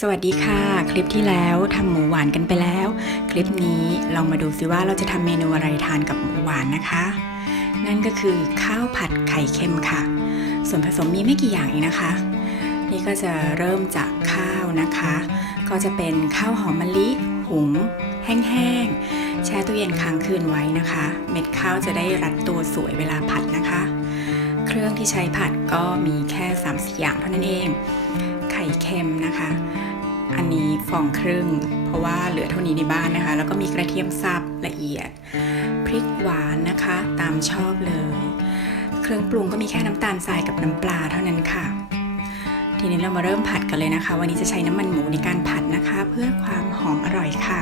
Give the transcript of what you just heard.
สวัสดีค่ะ คลิปที่แล้วทำหมูหวานกันไปแล้ว คลิปนี้ลองมาดูซิว่าเราจะทำเมนูอะไรทานกับหมูหวานนะคะ นั่นก็คือข้าวผัดไข่เค็มค่ะ ส่วนผสมมีไม่กี่อย่างเองนะคะ นี่ก็จะเริ่มจากข้าวนะคะ ก็จะเป็นข้าวหอมมะลิ หุง แห้งๆแช่ตู้เย็นค้างคืนไว้นะคะ เม็ดข้าวจะได้รัดตัวสวยเวลาผัดนะคะ เครื่องที่ใช้ผัดก็มีแค่3ามสี่อย่างเท่านั้นเอง ไข่เค็มนะคะ องครึ่ง เพราะว่าเหลือเท่านี้ในบ้านนะคะ แล้วก็มีกระเทียมสับละเอียด พริกหวานนะคะ ตามชอบเลย เครื่องปรุงก็มีแค่น้ำตาลทรายกับน้ำปลาเท่านั้นค่ะ ทีนี้เรามาเริ่มผัดกันเลยนะคะ วันนี้จะใช้น้ำมันหมูในการผัดนะคะ เพื่อความหอมอร่อยค่ะ